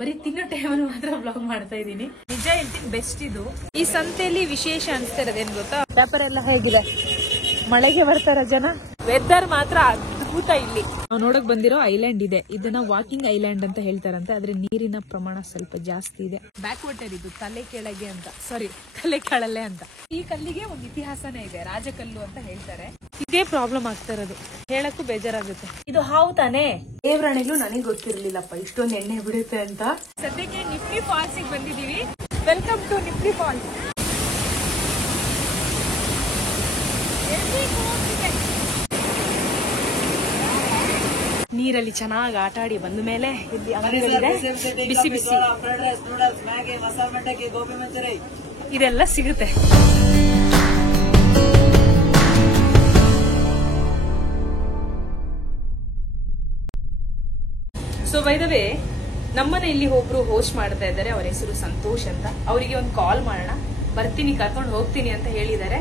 ಬರೀ ತಿನ್ನೋ ಟೈಮಲ್ಲಿ ಮಾತ್ರ ಬ್ಲಾಗ್ ಮಾಡ್ತಾ ಇದೀನಿ. ನಿಜ ಹೇಳ್ತೀನಿ, ಬೆಸ್ಟ್ ಇದು. ಈ ಸಂತೆಯಲ್ಲಿ ವಿಶೇಷ ಅನ್ಸ್ತಾ ಇರೋದೇನ್ ಗೊತ್ತಾ, ವ್ಯಾಪಾರ ಎಲ್ಲ ಹೇಗಿದೆ, ಮಳೆಗೆ ಬರ್ತಾರ ಜನ, ವೆದರ್ ಮಾತ್ರ ಅದ್ಭುತ. ಇಲ್ಲಿ ನಾವು ನೋಡಕ್ ಬಂದಿರೋ ಐಲ್ಯಾಂಡ್ ಇದೆ, ಇದನ್ನ ವಾಕಿಂಗ್ ಐಲ್ಯಾಂಡ್ ಅಂತ ಹೇಳ್ತಾರಂತೆ. ಆದ್ರೆ ನೀರಿನ ಪ್ರಮಾಣ ಸ್ವಲ್ಪ ಜಾಸ್ತಿ ಇದೆ. ಬ್ಯಾಕ್ ವಾಟರ್ ಇದು, ತಲೆ ಕೆಳಗೆ ಅಂತ, ಸಾರಿ ತಲೆ ಕೆಳಲೆ ಅಂತ. ಈ ಕಲ್ಲಿಗೆ ಒಂದು ಇತಿಹಾಸನೇ ಇದೆ, ರಾಜಕಲ್ಲು ಅಂತ ಹೇಳ್ತಾರೆ. ಇದೇ ಪ್ರಾಬ್ಲಮ್ ಆಗ್ತಾ ಇರೋದು, ಹೇಳಕ್ಕೂ ಬೇಜಾರಾಗುತ್ತೆ. ಇದು ಹಾವು ತಾನೇ, ದೇವರಾಣೆಗೂ ನನಗೆ ಗೊತ್ತಿರ್ಲಿಲ್ಲಪ್ಪ ಇಷ್ಟೊಂದು ಎಣ್ಣೆ ಬಿಡುತ್ತೆ ಅಂತ. ಸದ್ಯಕ್ಕೆ ನಿಫ್ಟಿ ಫಾಲ್ಸ್ ಬಂದಿದೀವಿ. Welcome to Nifty Falls. ನೀರಲ್ಲಿ ಚೆನ್ನಾಗಿ ಆಟ ಆಡಿ ಬಂದ ಮೇಲೆ ಇಲ್ಲಿ ಅಂಗಡಿಗಳಿದೆ, ಬಿಸಿ ಬಿಸಿ ಇದೆಲ್ಲ ಸಿಗುತ್ತೆ. ಸೊ ಬೈ ದ ವೇ, ನಮ್ಮನ್ನ ಇಲ್ಲಿ ಒಬ್ರು ಹೋಸ್ಟ್ ಮಾಡ್ತಾ ಇದ್ದಾರೆ, ಅವರ ಹೆಸರು ಸಂತೋಷ್ ಅಂತ. ಅವರಿಗೆ ಒಂದು ಕಾಲ್ ಮಾಡೋಣ, ಬರ್ತೀನಿ ಕರ್ಕೊಂಡು ಹೋಗ್ತೀನಿ ಅಂತ ಹೇಳಿದ್ದಾರೆ.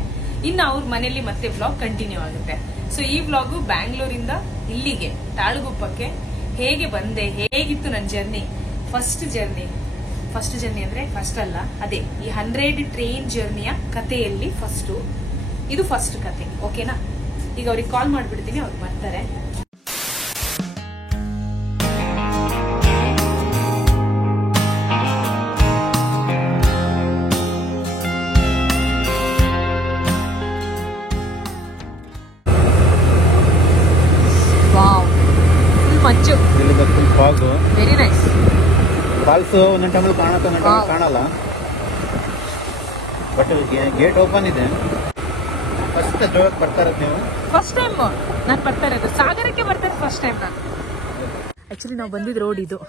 ಇನ್ನು ಅವ್ರ ಮನೆಯಲ್ಲಿ ಮತ್ತೆ ವ್ಲಾಗ್ ಕಂಟಿನ್ಯೂ ಆಗುತ್ತೆ. ಸೊ ಈ ವ್ಲಾಗು ಬ್ಯಾಂಗ್ಳೂರಿಂದ ಇಲ್ಲಿಗೆ ತಾಳಗುಪ್ಪಕ್ಕೆ ಹೇಗೆ ಬಂದೆ, ಹೇಗಿತ್ತು ನನ್ನ ಜರ್ನಿ, ಫಸ್ಟ್ ಜರ್ನಿ ಅಂದ್ರೆ ಫಸ್ಟ್ ಅಲ್ಲ, ಅದೇ ಈ 100 ಟ್ರೈನ್ ಜರ್ನಿಯ ಕಥೆಯಲ್ಲಿ ಇದು ಫಸ್ಟ್ ಕತೆ. ಓಕೆನಾ? ಈಗ ಅವ್ರಿಗೆ ಕಾಲ್ ಮಾಡ್ಬಿಡ್ತೀನಿ, ಅವ್ರು ಬರ್ತಾರೆ. ಮಂಚು, ವೆರಿ ನೈಸ್. ಫಾಲ್ಸ್ ಒಂದೊಂದು ಟೈಮಲ್ಲಿ ಕಾಣುತ್ತೆ, ಒಂದೊಂದು ಟೈಮಲ್ಲಿ ಕಾಣಲ್ಲ. ಬಟ್ ಗೇಟ್ ಓಪನ್ ಇದೆ. ಫಸ್ಟ್ ಜೋಗಕ್ಕೆ ಬರ್ತಾ ಇರೋದು ನೀವು? ಫಸ್ಟ್ ಟೈಮ್ ನಾನು ಬರ್ತಾ ಇರೋದು, ಸಾಗರಕ್ಕೆ ಬರ್ತಾ ಇರೋದು ಫಸ್ಟ್ ಟೈಮ್ ನಾನು. ಆಕ್ಚುಲಿ ನಾವು ಬಂದಿದ್ದು ರೋಡ್ ಇದು,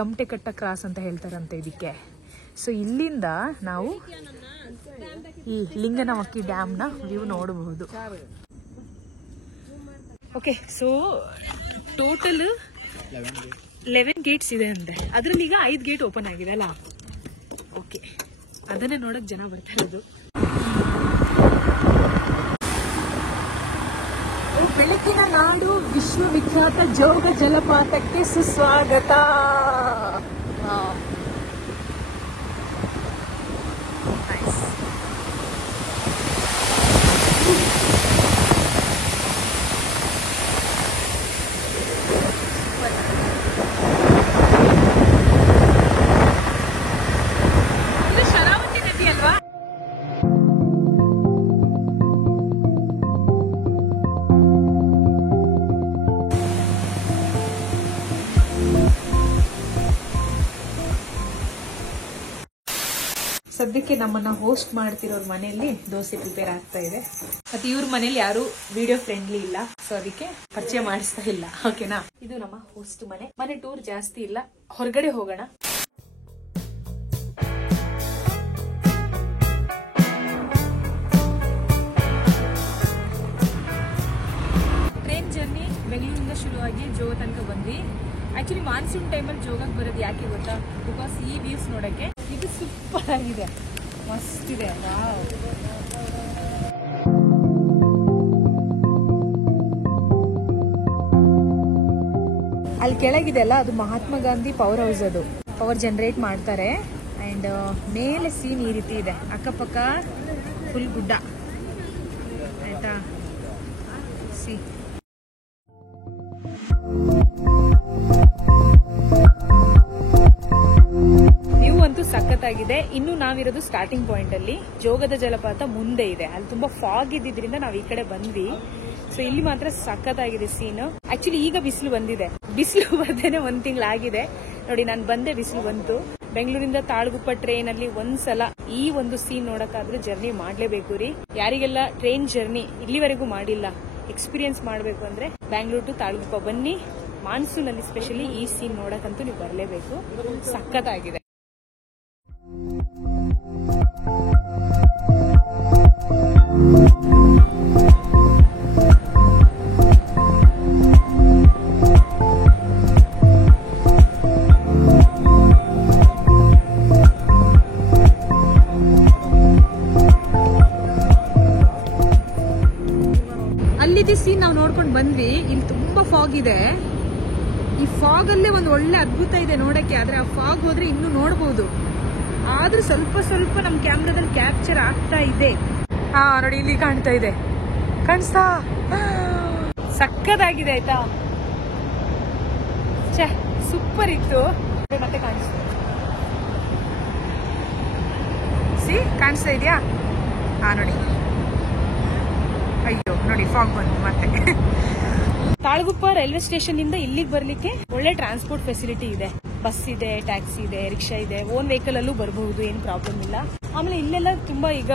ಗಮಟೆಕಟ್ಟ ಕ್ರಾಸ್ ಅಂತ ಹೇಳ್ತಾರಂತೆ ಇದಕ್ಕೆ. ಸೊ ಇಲ್ಲಿಂದ ನಾವು ಈ ಲಿಂಗನಮಕ್ಕಿ ಡ್ಯಾಮ್ನ ವ್ಯೂ ನೋಡಬಹುದು. ಓಕೆ, ಸೊ ಟೋಟಲ್ 11 ಗೇಟ್ಸ್ ಇದೆ ಅಂತೆ. ಅದ್ರಲ್ಲಿ ಈಗ 5 ಗೇಟ್ ಓಪನ್ ಆಗಿದೆ ಅಲ್ಲ. ಓಕೆ, ಅದನ್ನೇ ನೋಡಕ್ ಜನ ಬರ್ತಾ ಇರೋದು. ಬೆಳಕಿನ ನಾಡು, ವಿಶ್ವವಿಖ್ಯಾತ ಜೋಗ ಜಲಪಾತಕ್ಕೆ ಸುಸ್ವಾಗತ. ಸದ್ಯಕ್ಕೆ ನಮ್ಮನ್ನ ಹೋಸ್ಟ್ ಮಾಡ್ತಿರೋರ್ ಮನೆಯಲ್ಲಿ ದೋಸೆ ಪ್ರಿಪೇರ್ ಆಗ್ತಾ ಇದೆ. ಮತ್ತೆ ಇವ್ರ ಮನೇಲಿ ಯಾರು ವಿಡಿಯೋ ಫ್ರೆಂಡ್ಲಿ ಇಲ್ಲ, ಸೊ ಅದಕ್ಕೆ ಪರಿಚಯ ಮಾಡಿಸ್ತಾ ಇಲ್ಲ. ಓಕೆನಾ? ಇದು ನಮ್ಮ ಹೋಸ್ಟ್ ಮನೆ ಟೂರ್ ಜಾಸ್ತಿ ಇಲ್ಲ, ಹೊರಗಡೆ ಹೋಗೋಣ. ಟ್ರೈನ್ ಜರ್ನಿ ಬೆಂಗಳೂರಿಂದ ಶುರುವಾಗಿ ಜೋಗ ತನಕ ಬಂದ್ವಿ. ಆಕ್ಚುಲಿ ಮಾನ್ಸೂನ್ ಟೈಮಲ್ಲಿ ಜೋಗಕ್ಕೆ ಬರೋದು ಯಾಕೆ ಗೊತ್ತಾ? ಬಿಕಾಸ್ ಈ ವ್ಯೂಸ್ ನೋಡಕ್ಕೆ ಇದು ಸೂಪರ್ ಆಗಿದೆ, ಮಸ್ತ್ ಇದೆ. ಅಲ್ಲಿ ಕೆಳಗಿದೆ ಅಲ್ಲ, ಅದು ಮಹಾತ್ಮ ಗಾಂಧಿ ಪವರ್ ಹೌಸ್, ಅದು ಪವರ್ ಜನರೇಟ್ ಮಾಡ್ತಾರೆ. ಅಂಡ್ ಮೇಲೆ ಸೀನ್ ಈ ರೀತಿ ಇದೆ, ಅಕ್ಕಪಕ್ಕ ಫುಲ್ ಗುಡ್ಡ ಆಯ್ತಾ. ಸಿ ಸಖತ್ತಾಗಿದೆ. ಇನ್ನು ನಾವಿರೋದು ಸ್ಟಾರ್ಟಿಂಗ್ ಪಾಯಿಂಟ್ ಅಲ್ಲಿ, ಜೋಗದ ಜಲಪಾತ ಮುಂದೆ ಇದೆ. ಅಲ್ಲಿ ತುಂಬಾ ಫಾಗ್ ಇದ್ದಿದ್ರಿಂದ ನಾವ್ ಈ ಕಡೆ ಬಂದ್ವಿ. ಸೊ ಇಲ್ಲಿ ಮಾತ್ರ ಸಖತ್ತಾಗಿದೆ ಸೀನ್. ಆಕ್ಚುಲಿ ಈಗ ಬಿಸಿಲು ಬಂದಿದೆ, ಬಿಸಿಲು ಬರ್ದೇನೆ 1 ತಿಂಗಳಾಗಿದೆ ನೋಡಿ. ನಾನು ಬಂದೆ, ಬಿಸಿಲು ಬಂತು. ಬೆಂಗಳೂರಿಂದ ತಾಳಗುಪ್ಪ ಟ್ರೈನ್ ಅಲ್ಲಿ ಒಂದ್ಸಲ ಈ ಒಂದು ಸೀನ್ ನೋಡಕ್ಕಾದ್ರೂ ಜರ್ನಿ ಮಾಡ್ಲೇಬೇಕು ರೀ. ಯಾರಿಗೆಲ್ಲ ಟ್ರೈನ್ ಜರ್ನಿ ಇಲ್ಲಿವರೆಗೂ ಮಾಡಿಲ್ಲ, ಎಕ್ಸ್ಪೀರಿಯನ್ಸ್ ಮಾಡ್ಬೇಕು ಅಂದ್ರೆ ಬ್ಯಾಂಗ್ಳೂರ್ ಟು ತಾಳಗುಪ್ಪ ಬನ್ನಿ. ಮಾನ್ಸೂನ್ ಅಲ್ಲಿ ಸ್ಪೆಷಲಿ ಈ ಸೀನ್ ನೋಡಕ್ಕಂತೂ ನೀವು ಬರಲೇಬೇಕು, ಸಖತ್ತಾಗಿದೆ. ಅಲ್ಲಿದ್ದ ಸೀನ್ ನಾವು ನೋಡ್ಕೊಂಡು ಬಂದ್ವಿ. ಇಲ್ಲಿ ತುಂಬಾ ಫಾಗ್ ಇದೆ. ಈ ಫಾಗ್ ಅಲ್ಲೇ ಒಂದು ಒಳ್ಳೆ ಅದ್ಭುತ ಇದೆ ನೋಡಕ್ಕೆ. ಆದ್ರೆ ಆ ಫಾಗ್ ಹೋದ್ರೆ ಇನ್ನೂ ನೋಡಬಹುದು. ಆದ್ರೂ ಸ್ವಲ್ಪ ಸ್ವಲ್ಪ ನಮ್ ಕ್ಯಾಮ್ರಾದಲ್ಲಿ ಕ್ಯಾಪ್ಚರ್ ಆಗ್ತಾ ಇದೆ. ಹಾ ನೋಡಿ, ಇಲ್ಲಿ ಕಾಣ್ತಾ ಇದೆ. ಕಾಣಿಸ್ತಾ? ಸಕ್ಕದಾಗಿದೆ ಆಯ್ತಾ. ಛೇ, ಸೂಪರ್ ಇತ್ತು. ಮತ್ತೆ ಕಾಣಿಸ್ತಾ ಕಾಣಿಸ್ತಾ ಇದೆಯಾ? ಹಾ ನೋಡಿ. ಅಯ್ಯೋ ನೋಡಿ, ಫಾಗ್ ಬಂತು ಮತ್ತೆ. ತಾಳಗುಪ್ಪ ರೈಲ್ವೆ ಸ್ಟೇಷನ್ ಇಂದ ಇಲ್ಲಿಗೆ ಬರ್ಲಿಕ್ಕೆ ಒಳ್ಳೆ ಟ್ರಾನ್ಸ್ಪೋರ್ಟ್ ಫೆಸಿಲಿಟಿ ಇದೆ. ಬಸ್ ಇದೆ, ಟ್ಯಾಕ್ಸಿ ಇದೆ, ರಿಕ್ಷಾ ಇದೆ, ಓನ್ ವೆಹಿಕಲ್ ಅಲ್ಲೂ ಬರಬಹುದು, ಏನ್ ಪ್ರಾಬ್ಲಮ್ ಇಲ್ಲ. ಆಮೇಲೆ ಇಲ್ಲೆಲ್ಲ ತುಂಬಾ ಈಗ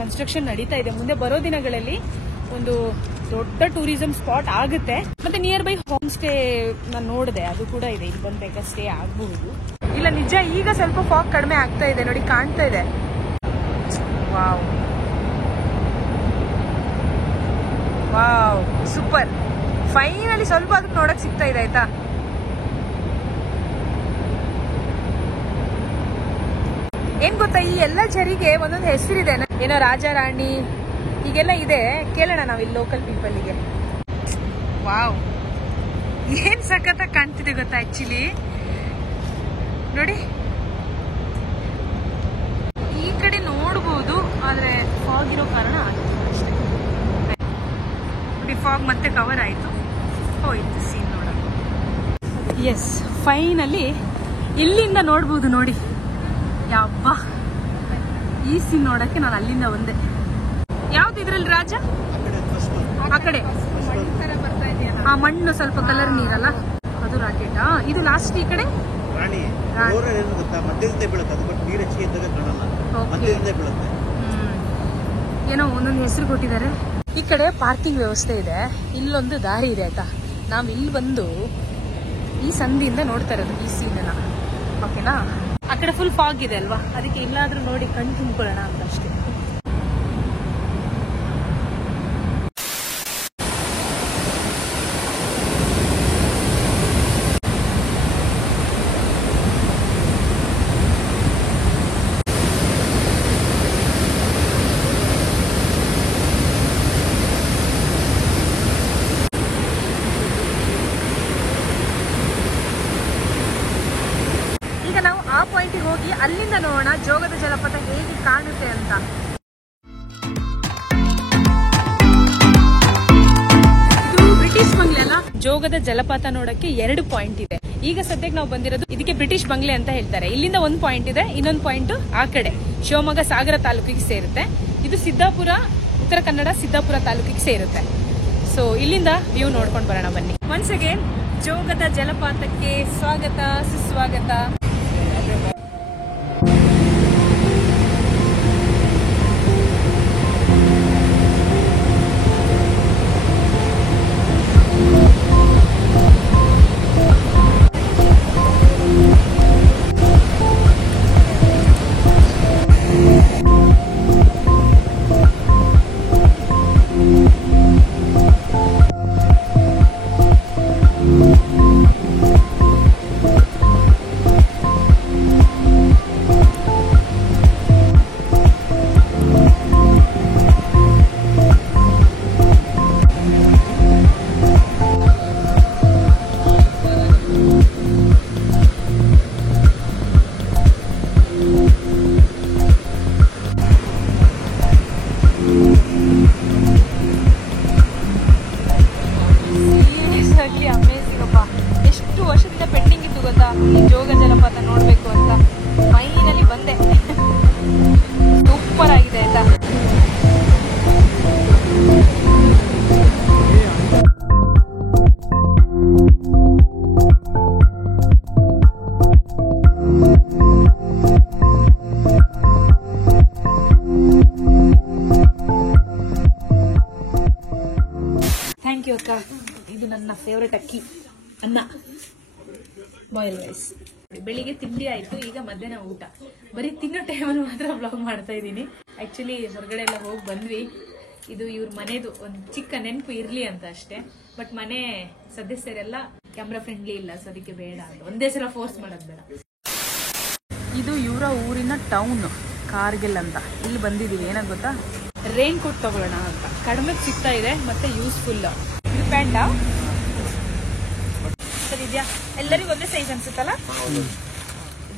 ಕನ್ಸ್ಟ್ರಕ್ಷನ್ ನಡೀತಾ ಇದೆ. ಮುಂದೆ ಬರೋ ದಿನಗಳಲ್ಲಿ ಒಂದು ದೊಡ್ಡ ಟೂರಿಸಂ ಸ್ಪಾಟ್ ಆಗುತ್ತೆ. ಮತ್ತೆ ನಿಯರ್ ಬೈ ಹೋಮ್ ಸ್ಟೇ ನಾನು ನೋಡಿದೆ, ಅದು ಕೂಡ ಇದೆ. ಇಲ್ಲಿ ಬಂದ್ ಬೇಕಾ ಸ್ಟೇ ಆಗಬಹುದು. ಇಲ್ಲ ನಿಜ, ಈಗ ಸ್ವಲ್ಪ ಫಾಗ್ ಕಡಿಮೆ ಆಗ್ತಾ ಇದೆ ನೋಡಿ, ಕಾಣ್ತಾ ಇದೆ. Wow wow, super. ಫೈನಲಿ ಸ್ವಲ್ಪ ಅದಕ್ಕೆ ನೋಡಕ್ ಸಿಗ್ತಾ ಇದೆ ಆಯ್ತಾ. ಏನ್ ಗೊತ್ತಾ, ಈ ಎಲ್ಲ ಝರಿಗೆ ಒಂದೊಂದು ಹೆಸರಿದೆ. ಏನೋ ರಾಜ ರಾಣಿ ಹೀಗೆಲ್ಲ ಇದೆ. ಕೇಳೋಣ ನಾವು ಇಲ್ಲಿ ಲೋಕಲ್ ಪೀಪಲ್ಗೆ. ವಾವ್, ಏನ್ ಸಖತ್ತಾಗಿ ಕಾಣ್ತಿದೆ ಗೊತ್ತಾ. ಆಕ್ಚುಲಿ ನೋಡಿ, ಈ ಕಡೆ ನೋಡಬಹುದು, ಆದ್ರೆ ಫಾಗ್ ಇರೋ ಕಾರಣ ಆಗುತ್ತೆ ಅಷ್ಟೇ. ನೋಡಿ, ಫಾಗ್ ಮತ್ತೆ ಕವರ್ ಆಯ್ತು, ಹೋಯ್ತು ಸೀನ್ ನೋಡೋದು. ಎಸ್, ಫೈನಲಿ ಇಲ್ಲಿಂದ ನೋಡ್ಬೋದು ನೋಡಿ. ಯಬ್ಬ, ಈ ಸೀನ್ ನೋಡಕ್ಕೆ ನಾನು ಅಲ್ಲಿಂದ ಬಂದೆ. ಯಾವ್ದು ಇದ್ರಲ್ಲಿ ರಾಜ? ಆ ಕಡೆ ಆ ಮಣ್ಣು ಸ್ವಲ್ಪ ಕಲರ್ ನೀರಲ್ಲ, ಅದು ರಾಕೆಟ್. ಇದು ಲಾಸ್ಟ್ ಈ ಕಡೆ ಏನೋ ಒಂದೊಂದು ಹೆಸರು ಕೊಟ್ಟಿದ್ದಾರೆ. ಈ ಕಡೆ ಪಾರ್ಕಿಂಗ್ ವ್ಯವಸ್ಥೆ ಇದೆ. ಇಲ್ಲೊಂದು ದಾರಿ ಇದೆ ಆಯ್ತಾ. ನಾವ್ ಇಲ್ಲಿ ಬಂದು ಈ ಸಂಧಿಯಿಂದ ನೋಡ್ತಾ ಇರೋದು ಈ ಸೀನ್. ಓಕೆನಾ? ಆ ಕಡೆ ಫುಲ್ ಫಾಗ್ ಇದೆ ಅಲ್ವಾ, ಅದಕ್ಕೆ ಇಲ್ಲಾದ್ರೂ ನೋಡಿ ಕಣ್ ತುಂಬಿಕೊಳ್ಳೋಣ ಅಂತ ಅಷ್ಟೇ. ಪಾಯಿಂಟಿಗೆ ಹೋಗಿ ಅಲ್ಲಿಂದ ನೋಡೋಣ ಜೋಗದ ಜಲಪಾತ ಹೇಗೆ ಕಾಣುತ್ತೆ ಅಂತ. ಇದು ಬ್ರಿಟಿಷ್ ಬಂಗ್ಲೆ ಅಲ್ಲ. ಜೋಗದ ಜಲಪಾತ ನೋಡಕ್ಕೆ 2 ಪಾಯಿಂಟ್ ಇದೆ. ಈಗ ಸದ್ಯಕ್ಕೆ ನಾವು ಬಂದಿರೋದು ಇದಕ್ಕೆ ಬ್ರಿಟಿಷ್ ಬಂಗ್ಲೆ ಅಂತ ಹೇಳ್ತಾರೆ. ಇಲ್ಲಿಂದ 1 ಪಾಯಿಂಟ್ ಇದೆ, ಇನ್ನೊಂದು ಪಾಯಿಂಟ್ ಆ ಕಡೆ ಶಿವಮೊಗ್ಗ ಸಾಗರ ತಾಲೂಕಿಗೆ ಸೇರುತ್ತೆ. ಇದು ಸಿದ್ದಾಪುರ, ಉತ್ತರ ಕನ್ನಡ ಸಿದ್ದಾಪುರ ತಾಲೂಕಿಗೆ ಸೇರುತ್ತೆ. ಸೊ ಇಲ್ಲಿಂದ ವ್ಯೂ ನೋಡ್ಕೊಂಡು ಬರೋಣ ಬನ್ನಿ. ಒನ್ಸ್ ಅಗೇನ್ ಜೋಗದ ಜಲಪಾತಕ್ಕೆ ಸ್ವಾಗತ, ಸುಸ್ವಾಗತ. ಅಮೇಜಿಂಗ್ ಅಪ್ಪ. ಎಷ್ಟು ವರ್ಷದಿಂದ ಪೆಂಡಿಂಗ್ ಇತ್ತು ಗೊತ್ತಾ ಈ ಜೋಗ ಜಲಪಾತ ನೋಡ್ಬೇಕು ಅಂತ. ಫೈನಲಿ ಬಂದೆ. ಸೂಪರ್ ಆಗಿದೆ ಆಯ್ತಾ. ಥ್ಯಾಂಕ್ ಯು ಅಕ್ಕ. ಇದು ನನ್ನ ಫೇವ್ರೆಟ್ ಅಕ್ಕಿ ಅನ್ನ, ಬಾಯ್ಲ್ ರೈಸ್. ಬೆಳಿಗ್ಗೆ ತಿಂಡಿ ಆಯ್ತು, ಈಗ ಮಧ್ಯಾಹ್ನ ಊಟ. ಬರೀ ತಿನ್ನೋ ಟೈಮಲ್ಲಿ ಮಾತ್ರ ವ್ಲಾಗ್ ಮಾಡ್ತಾ ಇದ್ದೀನಿ. ಆಕ್ಚುಲಿ ಹೊರಗಡೆ ಎಲ್ಲ ಹೋಗಿ ಬಂದ್ವಿ. ಇದು ಇವ್ರ ಮನೆದು ಒಂದು ಚಿಕ್ಕ ನೆನಪು ಇರ್ಲಿ ಅಂತ ಅಷ್ಟೇ. ಬಟ್ ಮನೆ ಸದಸ್ಯರೆಲ್ಲ ಕ್ಯಾಮ್ರಾ ಫ್ರೆಂಡ್ಲಿ ಇಲ್ಲ, ಸೊ ಅದಕ್ಕೆ ಬೇಡ ಅಂತ ಒಂದೇ ಸಲ ಫೋರ್ಸ್ ಮಾಡೋದು ಬೇಡ. ಇದು ಇವರ ಊರಿನ ಟೌನ್ ಕಾರ್ಗಿಲ್ ಅಂತ. ಇಲ್ಲಿ ಬಂದಿದೀವಿ. ಏನಾಗ ಗೊತ್ತಾ, ರೈನ್ ಕೋಟ್ ತಗೊಳ್ಳೋಣ ಅಂತ. ಕಡಿಮೆ ಸಿಗ್ತಾ ಇದೆ ಮತ್ತೆ ಯೂಸ್ಫುಲ್. ಇದು ಪ್ಯಾಂಟಾ ಸರ್, ಇದೆಯಾ? ಎಲ್ಲರಿಗೂ ಒಂದೇ ಸೈಜ್ ಅನ್ಸುತ್ತಲ್ಲ?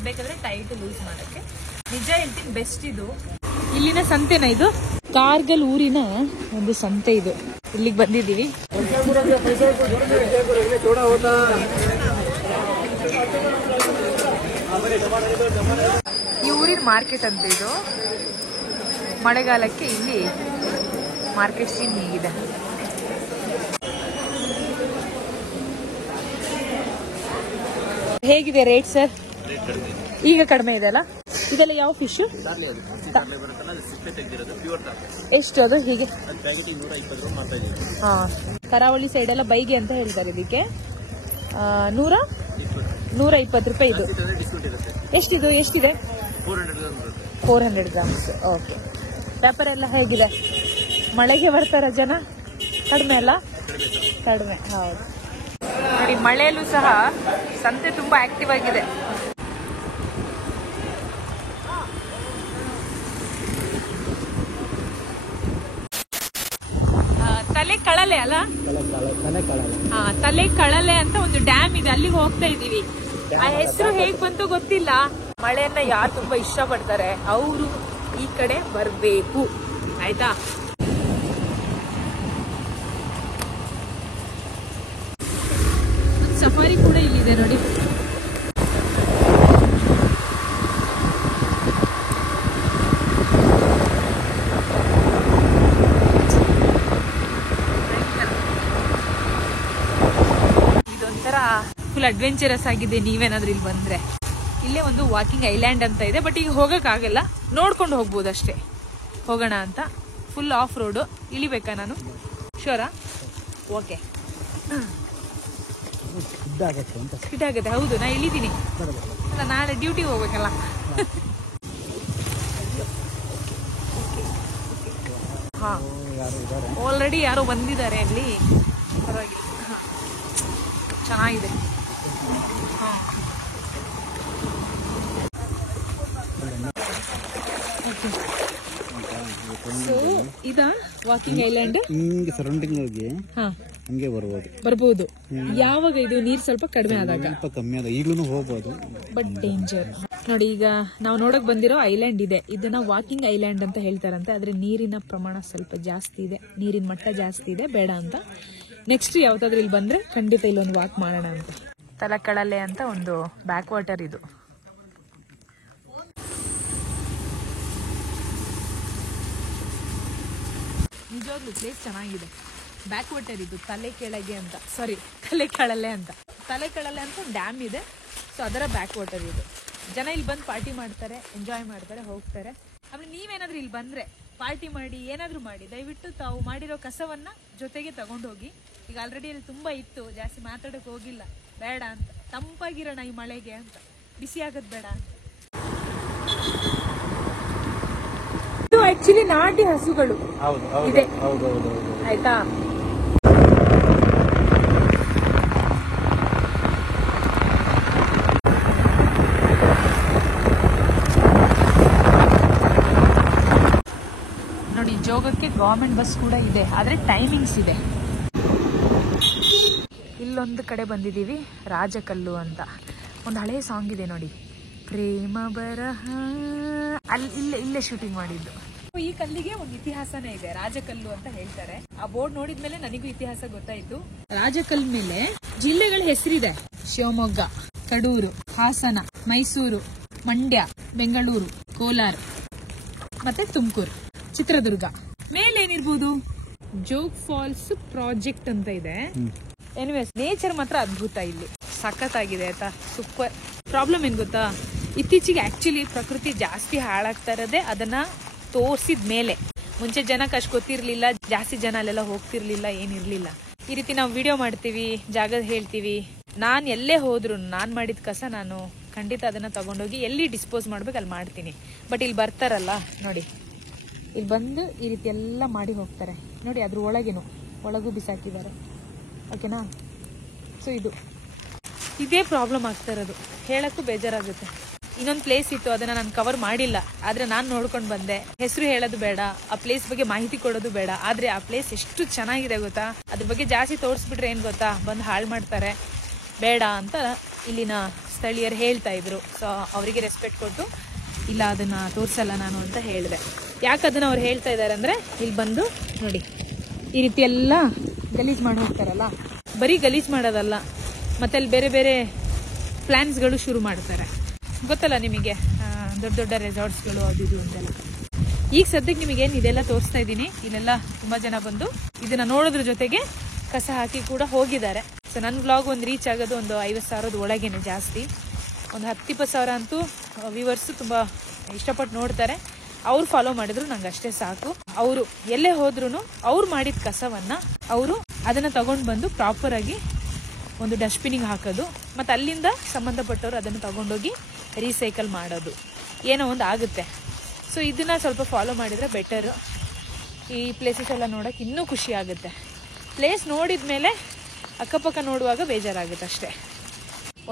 ಬೇಕಾದ್ರೆ ಟೈಟ್ ಲೂಸ್ ಮಾಡಕ್ಕೆ. ನಿಜ ಹೇಳ್ತೀನಿ, ಬೆಸ್ಟ್ ಇದು. ಇಲ್ಲಿನ ಸಂತೆನ ಇದು? ಕಾರ್ಗಲ್ ಊರಿನ ಒಂದು ಸಂತೆ ಇದು. ಇಲ್ಲಿಗೆ ಬಂದಿದ್ದೀವಿ. ಈ ಊರಿನ ಮಾರ್ಕೆಟ್ ಅಂತ ಇದು. ಮಳೆಗಾಲಕ್ಕೆ ಇಲ್ಲಿ ಮಾರ್ಕೆಟ್ ಸೀನ್ ಹೀಗಿದೆ. ಹೇಗಿದೆ ರೇಟ್ ಸರ್? ಈಗ ಕಡಿಮೆ ಇದೆ ಅಲ್ಲ? ಇದೆಲ್ಲ ಯಾವ ಫಿಶ್? ಎಷ್ಟು ಅದು? ಹೀಗೆ ಕರಾವಳಿ ಸೈಡ್ ಎಲ್ಲ ಬೈಗೆ ಅಂತ ಹೇಳ್ತಾರೆ ಇದಕ್ಕೆ. 120 ರೂಪಾಯಿ ಇದು. ಎಷ್ಟಿದು? ಎಷ್ಟಿದೆ? 400 ಗ್ರಾಮ್ಸ್. ಓಕೆ. ವ್ಯಾಪಾರ ಎಲ್ಲ ಹೇಗಿದೆ? ಮಳೆಗೆ ಬರ್ತಾರ ಜನ? ಕಡಿಮೆ ಅಲ್ಲ? ಕಡಿಮೆ. ಹೌದು ನೋಡಿ, ಮಳೆಯಲ್ಲೂ ಸಹ ಸಂತೆ ತುಂಬಾ ಆಕ್ಟಿವ್ ಆಗಿದೆ. ತಲೆ ಕಳಲೆ ಅಲ್ಲ? ತಲೆ ಕಳಲೆ ಅಂತ ಒಂದು ಡ್ಯಾಮ್ ಇದೆ, ಅಲ್ಲಿಗೆ ಹೋಗ್ತಾ ಇದೀವಿ. ಆ ಹೆಸರು ಹೇಗ್ ಬಂತು ಗೊತ್ತಿಲ್ಲ. ಮಳೆಯನ್ನ ಯಾರು ತುಂಬಾ ಇಷ್ಟ ಪಡ್ತಾರೆ ಅವರು ಈ ಕಡೆ ಬರ್ಬೇಕು, ಆಯ್ತಾ? ಸಫಾರಿ ಕೂಡ ಇಲ್ಲಿದೆ ನೋಡಿ. ಇದೊಂಥರ ಫುಲ್ ಅಡ್ವೆಂಚರಸ್ ಆಗಿದೆ. ನೀವೇನಾದ್ರೂ ಇಲ್ಲಿ ಬಂದ್ರೆ, ಇಲ್ಲೇ ಒಂದು ವಾಕಿಂಗ್ ಐಲ್ಯಾಂಡ್ ಅಂತ ಇದೆ. ಬಟ್ ಈಗ ಹೋಗಕ್ ಆಗಲ್ಲ, ನೋಡ್ಕೊಂಡು ಹೋಗ್ಬೋದು ಅಷ್ಟೇ. ಹೋಗೋಣ ಅಂತ. Full of road. ಇಳಿಬೇಕಾ ನಾನು? ಶೋರಾ? ಓಕೆ. ಇದಾಗತ್ತೆ. ಹೌದು, ನಾ ಇಳಿತೀನಿ. ಅಲ್ಲ, ನಾಳೆ ಡ್ಯೂಟಿಗೆ ಹೋಗ್ಬೇಕಲ್ಲ. ಹಾ, ಆಲ್ರೆಡಿ ಯಾರೋ ಬಂದಿದ್ದಾರೆ ಅಲ್ಲಿ. ಪರವಾಗಿಲ್ಲ, ಚೆನ್ನಾಗಿದೆ. ಸೊ ಇದಾ ವಾಕಿಂಗ್ ಐಲ್ಯಾಂಡ್? ಹಿಂಗೆ ಸರೌಂಡಿಂಗ್ ಹೋಗಿ ಹಂಗೆ ಬರ್ಬೋದು. ಯಾವಾಗ ಇದು ನೀರ್ ಸ್ವಲ್ಪ ಕಡಿಮೆ ಆದಾಗ? ಸ್ವಲ್ಪ ಕಮ್ಮಿ ಆದಾಗ ಈಗಲೂ ಹೋಗ್ಬೋದು, ಬಟ್ ಡೇಂಜರ್. ನೋಡಿ, ಈಗ ನಾವು ನೋಡಕ್ ಬಂದಿರೋ ಐಲ್ಯಾಂಡ್ ಇದೆ. ಇದನ್ನ ವಾಕಿಂಗ್ ಐಲ್ಯಾಂಡ್ ಅಂತ ಹೇಳ್ತಾರಂತೆ. ಆದ್ರೆ ನೀರಿನ ಪ್ರಮಾಣ ಸ್ವಲ್ಪ ಜಾಸ್ತಿ ಇದೆ, ನೀರಿನ ಮಟ್ಟ ಜಾಸ್ತಿ ಇದೆ, ಬೇಡ ಅಂತ. ನೆಕ್ಸ್ಟ್ ಯಾವತ್ತಾದ್ರೂ ಇಲ್ಲಿ ಬಂದ್ರೆ ಖಂಡಿತ ಇಲ್ಲೊಂದು ವಾಕ್ ಮಾಡೋಣ ಅಂತ. ತಲಕಳಲೆ ಅಂತ ಒಂದು ಬ್ಯಾಕ್ ವಾಟರ್ ಇದು. ನಿಜವಾಗ್ಲೂ ಪ್ಲೇಸ್ ಚೆನ್ನಾಗಿದೆ. ಬ್ಯಾಕ್ ವಾಟರ್ ಇದು. ತಲೆ ಕೆಳಗೆ ಅಂತ, ಸಾರಿ, ತಲೆ ಕಳಲೆ ಅಂತ. ತಲೆ ಕಳಲೆ ಅಂತ ಒಂದು ಡ್ಯಾಮ್ ಇದೆ. ಸೊ ಅದರ ಬ್ಯಾಕ್ ವಾಟರ್ ಇದು. ಜನ ಇಲ್ಲಿ ಬಂದು ಪಾರ್ಟಿ ಮಾಡ್ತಾರೆ, ಎಂಜಾಯ್ ಮಾಡ್ತಾರೆ, ಹೋಗ್ತಾರೆ. ಆಮೇಲೆ ನೀವೇನಾದ್ರೂ ಇಲ್ಲಿ ಬಂದ್ರೆ ಪಾರ್ಟಿ ಮಾಡಿ, ಏನಾದ್ರೂ ಮಾಡಿ, ದಯವಿಟ್ಟು ತಾವು ಮಾಡಿರೋ ಕಸವನ್ನ ಜೊತೆಗೆ ತಗೊಂಡು ಹೋಗಿ. ಈಗ ಆಲ್ರೆಡಿ ಇಲ್ಲಿ ತುಂಬಾ ಇತ್ತು, ಜಾಸ್ತಿ ಮಾತಾಡಕ್ ಹೋಗಿಲ್ಲ, ಬೇಡ ಅಂತ. ತಂಪಾಗಿರೋಣ ಈ ಮಳೆಗೆ ಅಂತ, ಬಿಸಿ ಆಗದ್ ಬೇಡ ಅಂತ. ಇದು ಆಕ್ಚುಲಿ ನಾಟಿ ಹಸುಗಳು ಇದೆ, ಆಯ್ತಾ? ನೋಡಿ, ಜೋಗಕ್ಕೆ ಗವರ್ಮೆಂಟ್ ಬಸ್ ಕೂಡ ಇದೆ, ಆದ್ರೆ ಟೈಮಿಂಗ್ಸ್ ಇದೆ. ಇಲ್ಲೊಂದು ಕಡೆ ಬಂದಿದ್ದೀವಿ, ರಾಜಕಲ್ಲು ಅಂತ. ಒಂದು ಹಳೆ ಸಾಂಗ್ ಇದೆ ನೋಡಿ, ಪ್ರೇಮ ಬರಹ. ಇಲ್ಲೇ ಶೂಟಿಂಗ್ ಮಾಡಿದ್ದು. ಈ ಕಲ್ಲಿಗೆ ಒಂದು ಇತಿಹಾಸನೇ ಇದೆ, ರಾಜಕಲ್ಲು ಅಂತ ಹೇಳ್ತಾರೆ. ಆ ಬೋರ್ಡ್ ನೋಡಿದ್ಮೇಲೆ ನನಗೂ ಇತಿಹಾಸ ಗೊತ್ತಾಯ್ತು. ರಾಜಕಲ್ಲು ಮೇಲೆ ಜಿಲ್ಲೆಗಳ ಹೆಸರಿದೆ: ಶಿವಮೊಗ್ಗ, ಕಡೂರು, ಹಾಸನ, ಮೈಸೂರು, ಮಂಡ್ಯ, ಬೆಂಗಳೂರು, ಕೋಲಾರ, ಮತ್ತೆ ತುಮಕೂರು, ಚಿತ್ರದುರ್ಗ. ಮೇಲೇನಿರ್ಬೋದು? ಜೋಗ್ ಫಾಲ್ಸ್ ಪ್ರಾಜೆಕ್ಟ್ ಅಂತ ಇದೆ. ಎನಿವೇಸ್, ನೇಚರ್ ಮಾತ್ರ ಅದ್ಭುತ ಇಲ್ಲಿ, ಸಖತ್ತಾಗಿದೆ ಆಯ್ತಾ, ಸೂಪರ್. ಪ್ರಾಬ್ಲಮ್ ಏನ್ ಗೊತ್ತಾ, ಇತ್ತೀಚೆಗೆ ಆಕ್ಚುಲಿ ಪ್ರಕೃತಿ ಜಾಸ್ತಿ ಹಾಳಾಗ್ತಾ ಇರೋದೇ ಅದನ್ನ ತೋರ್ಸಿದ ಮೇಲೆ. ಮುಂಚೆ ಜನಕ್ಕೆ ಅಷ್ಟು ಗೊತ್ತಿರ್ಲಿಲ್ಲ, ಜಾಸ್ತಿ ಜನ ಅಲ್ಲೆಲ್ಲ ಹೋಗ್ತಿರ್ಲಿಲ್ಲ, ಏನಿರ್ಲಿಲ್ಲ. ಈ ರೀತಿ ನಾವು ವಿಡಿಯೋ ಮಾಡ್ತೀವಿ, ಜಾಗ ಹೇಳ್ತೀವಿ. ನಾನ್ ಎಲ್ಲೇ ಹೋದ್ರು ನಾನ್ ಮಾಡಿದ ಕಸ ನಾನು ಖಂಡಿತ ಅದನ್ನ ತಗೊಂಡೋಗಿ ಎಲ್ಲಿ ಡಿಸ್ಪೋಸ್ ಮಾಡ್ಬೇಕು ಅಲ್ಲಿ ಮಾಡ್ತೀನಿ. ಬಟ್ ಇಲ್ಲಿ ಬರ್ತಾರಲ್ಲ ನೋಡಿ, ಇಲ್ಲಿ ಬಂದು ಈ ರೀತಿ ಎಲ್ಲ ಮಾಡಿ ಹೋಗ್ತಾರೆ ನೋಡಿ. ಅದ್ರ ಒಳಗೂ ಬಿಸಾಕಿದ್ದಾರೆ, ಓಕೆನಾ? ಸೊ ಇದೇ ಪ್ರಾಬ್ಲಮ್ ಆಗ್ತಾ ಇರೋದು. ಹೇಳಕ್ಕೂ ಬೇಜಾರಾಗುತ್ತೆ. ಇನ್ನೊಂದು ಪ್ಲೇಸ್ ಇತ್ತು, ಅದನ್ನ ನಾನು ಕವರ್ ಮಾಡಿಲ್ಲ, ಆದ್ರೆ ನಾನು ನೋಡ್ಕೊಂಡು ಬಂದೆ. ಹೆಸರು ಹೇಳೋದು ಬೇಡ, ಆ ಪ್ಲೇಸ್ ಬಗ್ಗೆ ಮಾಹಿತಿ ಕೊಡೋದು ಬೇಡ, ಆದ್ರೆ ಆ ಪ್ಲೇಸ್ ಎಷ್ಟು ಚೆನ್ನಾಗಿದೆ ಗೊತ್ತಾ. ಅದ್ರ ಬಗ್ಗೆ ಜಾಸ್ತಿ ತೋರಿಸ್ಬಿಟ್ರೆ ಏನ್ ಗೊತ್ತಾ, ಬಂದು ಹಾಳು ಮಾಡ್ತಾರೆ. ಬೇಡ ಅಂತ ಇಲ್ಲಿನ ಸ್ಥಳೀಯರು ಹೇಳ್ತಾ ಇದ್ರು. ಸೊ ಅವರಿಗೆ ರೆಸ್ಪೆಕ್ಟ್ ಕೊಟ್ಟು ಇಲ್ಲ ಅದನ್ನ ತೋರಿಸಲ್ಲ ನಾನು ಅಂತ ಹೇಳಿದೆ. ಯಾಕೆ ಅದನ್ನ ಅವ್ರು ಹೇಳ್ತಾ ಇದ್ದಾರೆ ಅಂದ್ರೆ, ಇಲ್ಲಿ ಬಂದು ನೋಡಿ ಈ ರೀತಿ ಎಲ್ಲ ಗಲೀಜ್ ಮಾಡಿ ಹೋಗ್ತಾರಲ್ಲ, ಬರೀ ಗಲೀಜ್ ಮಾಡೋದಲ್ಲ, ಮತ್ತೆ ಅಲ್ಲಿ ಬೇರೆ ಬೇರೆ ಪ್ಲಾನ್ಸ್ಗಳು ಶುರು ಮಾಡ್ತಾರೆ. ಗೊತ್ತಲ್ಲ ನಿಮಗೆ, ದೊಡ್ಡ ದೊಡ್ಡ ರೆಸಾರ್ಟ್ಸ್ಗಳು ಅದು ಇದು ಅಂತೆಲ್ಲ. ಈಗ ಸದ್ಯಕ್ಕೆ ನಿಮಗೇನು ಇದೆಲ್ಲ ತೋರಿಸ್ತಾ ಇದ್ದೀನಿ. ಇಲ್ಲೆಲ್ಲ ತುಂಬಾ ಜನ ಬಂದು ಇದನ್ನ ನೋಡೋದ್ರ ಜೊತೆಗೆ ಕಸ ಹಾಕಿ ಕೂಡ ಹೋಗಿದ್ದಾರೆ. ಸೊ ನನ್ನ ವ್ಲಾಗ್ ಒಂದು ರೀಚ್ ಆಗೋದು ಒಂದು 50,000 ಒಳಗೇನೆ, ಜಾಸ್ತಿ ಒಂದು 10-20,000 ಅಂತೂ ವ್ಯೂವರ್ಸ್ ತುಂಬ ಇಷ್ಟಪಟ್ಟು ನೋಡ್ತಾರೆ. ಅವ್ರು ಫಾಲೋ ಮಾಡಿದ್ರು ನಂಗೆ ಅಷ್ಟೇ ಸಾಕು. ಅವರು ಎಲ್ಲೇ ಹೋದ್ರೂ ಅವ್ರು ಮಾಡಿದ ಕಸವನ್ನ ಅವರು ಅದನ್ನ ತಗೊಂಡು ಬಂದು ಪ್ರಾಪರ್ ಆಗಿ ಒಂದು ಡಸ್ಟ್ಬಿನ್ಗೆ ಹಾಕೋದು, ಮತ್ತು ಅಲ್ಲಿಂದ ಸಂಬಂಧಪಟ್ಟವರು ಅದನ್ನು ತಗೊಂಡೋಗಿ ರೀಸೈಕಲ್ ಮಾಡೋದು, ಏನೋ ಒಂದು ಆಗುತ್ತೆ. ಸೊ ಇದನ್ನ ಸ್ವಲ್ಪ ಫಾಲೋ ಮಾಡಿದ್ರೆ ಬೆಟರ್. ಈ ಪ್ಲೇಸಸ್ ಎಲ್ಲ ನೋಡೋಕೆ ಇನ್ನೂ ಖುಷಿ ಆಗುತ್ತೆ. ಪ್ಲೇಸ್ ನೋಡಿದ ಮೇಲೆ ಅಕ್ಕಪಕ್ಕ ನೋಡುವಾಗ ಬೇಜಾರಾಗುತ್ತೆ ಅಷ್ಟೇ.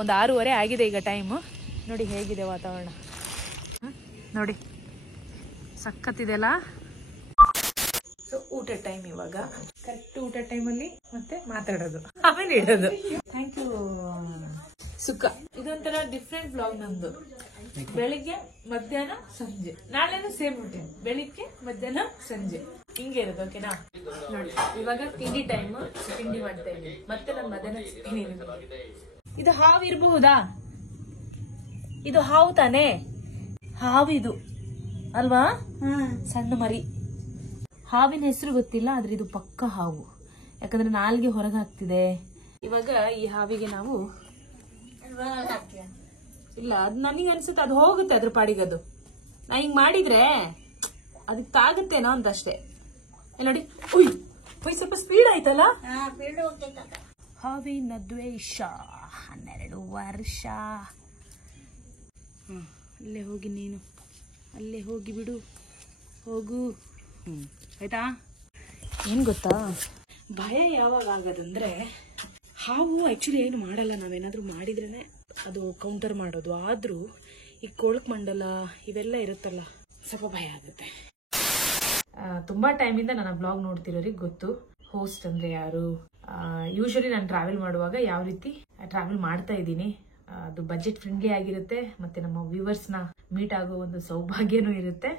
ಒಂದು 6:30 ಆಗಿದೆ ಈಗ ಟೈಮು. ನೋಡಿ ಹೇಗಿದೆ ವಾತಾವರಣ, ನೋಡಿ ಸಖತ್ತಿದೆಲ್ಲ. ಸೊ ಊಟ ಟೈಮ್ ಇವಾಗ. ಕರೆಕ್ಟ್ ಊಟ ಟೈಮಲ್ಲಿ ಮತ್ತೆ ಮಾತಾಡೋದು, ಆಮೇಲೆ ಇಡೋದು. ಥ್ಯಾಂಕ್ ಯು ಸುಖ. ಇದೊಂಥರ ಡಿಫ್ರೆಂಟ್ ವ್ಲಾಗ್ ನಮ್ದು. ಬೆಳಿಗ್ಗೆ, ಮಧ್ಯಾಹ್ನ, ಸಂಜೆ. ನಾಳೆನೂ ಸೇಮ್ ರೂಟೀನ್, ಬೆಳಿಗ್ಗೆ, ಮಧ್ಯಾಹ್ನ, ಸಂಜೆ ಹಿಂಗೆ ಇರೋದು. ಓಕೆನಾ? ನೋಡಿ ಇವಾಗ ತಿಂಡಿ ಟೈಮ್, ತಿಂಡಿ ಮಾಡ್ತಾ ಇದ್ದೀನಿ. ಮತ್ತೆ ನಾನು ಮಧ್ಯಾಹ್ನ ತಿಂತೀನಿ. ಇದು ಹಾವು ಇರಬಹುದಾ? ಇದು ಹಾವು ತಾನೇ? ಹಾವಿದು ಅಲ್ವಾ? ಸಣ್ಣ ಮರಿ. ಹಾವಿನ ಹೆಸರು ಗೊತ್ತಿಲ್ಲ, ಆದ್ರೆ ಇದು ಪಕ್ಕ ಹಾವು. ಯಾಕಂದ್ರೆ ನಾಲ್ಗೆ ಹೊರಗೆ ಹಾಕ್ತಿದೆ. ಇವಾಗ ಈ ಹಾವಿಗೆ ನಾವು ಇಲ್ಲ, ಅದ್ ನನಗೆ ಅನ್ಸುತ್ತೆ ಅದು ಹೋಗುತ್ತೆ ಅದ್ರ ಪಾಡಿಗದು. ನಾ ಹಿಂಗ್ ಮಾಡಿದ್ರೆ ಅದಕ್ಕೆ ತಾಗುತ್ತೇನೋ ಅಂತ ಅಷ್ಟೇ. ನೋಡಿ, ಉಯ್ ಸ್ವಲ್ಪ ಸ್ಪೀಡ್ ಆಯ್ತಲ್ಲ. ಹಾವಿನ ದ್ವೇಷ 12 ವರ್ಷ. ಅಲ್ಲೇ ಹೋಗಿ ನೀನು, ಅಲ್ಲೇ ಹೋಗಿ ಬಿಡು, ಹೋಗು. ಆಯ್ತಾ? ಏನ್ ಗೊತ್ತಾ, ಭಯ ಯಾವಾಗ ಆಗೋದಂದ್ರೆ, ಹಾವು ಆಕ್ಚುಲಿ ಏನು ಮಾಡಲ್ಲ, ನಾವೇನಾದ್ರೂ ಮಾಡಿದ್ರೇನೆ ಅದು ಕೌಂಟರ್ ಮಾಡೋದು. ಆದ್ರೂ ಈ ಕೊಳಕ್ ಮಂಡಲ ಇವೆಲ್ಲ ಇರುತ್ತಲ್ಲ, ಸ್ವಲ್ಪ ಭಯ ಆಗುತ್ತೆ. ತುಂಬಾ ಟೈಮಿಂದ ನನ್ನ ಬ್ಲಾಗ್ ನೋಡ್ತಿರೋರಿಗೆ ಗೊತ್ತು ಹೋಸ್ಟ್ ಅಂದ್ರೆ ಯಾರು. ಯೂಶಲಿ ನಾನು ಟ್ರಾವೆಲ್ ಮಾಡುವಾಗ ಯಾವ ರೀತಿ ಟ್ರಾವೆಲ್ ಮಾಡ್ತಾ ಇದ್ದೀನಿ. ಅದು ಬಜೆಟ್ ಫ್ರೆಂಡ್ಲಿ ಆಗಿರುತ್ತೆ, ಮತ್ತೆ ನಮ್ಮ ವ್ಯೂವರ್ಸ್ ನ ಮೀಟ್ ಆಗೋ ಒಂದು ಸೌಭಾಗ್ಯನೂ ಇರುತ್ತೆ.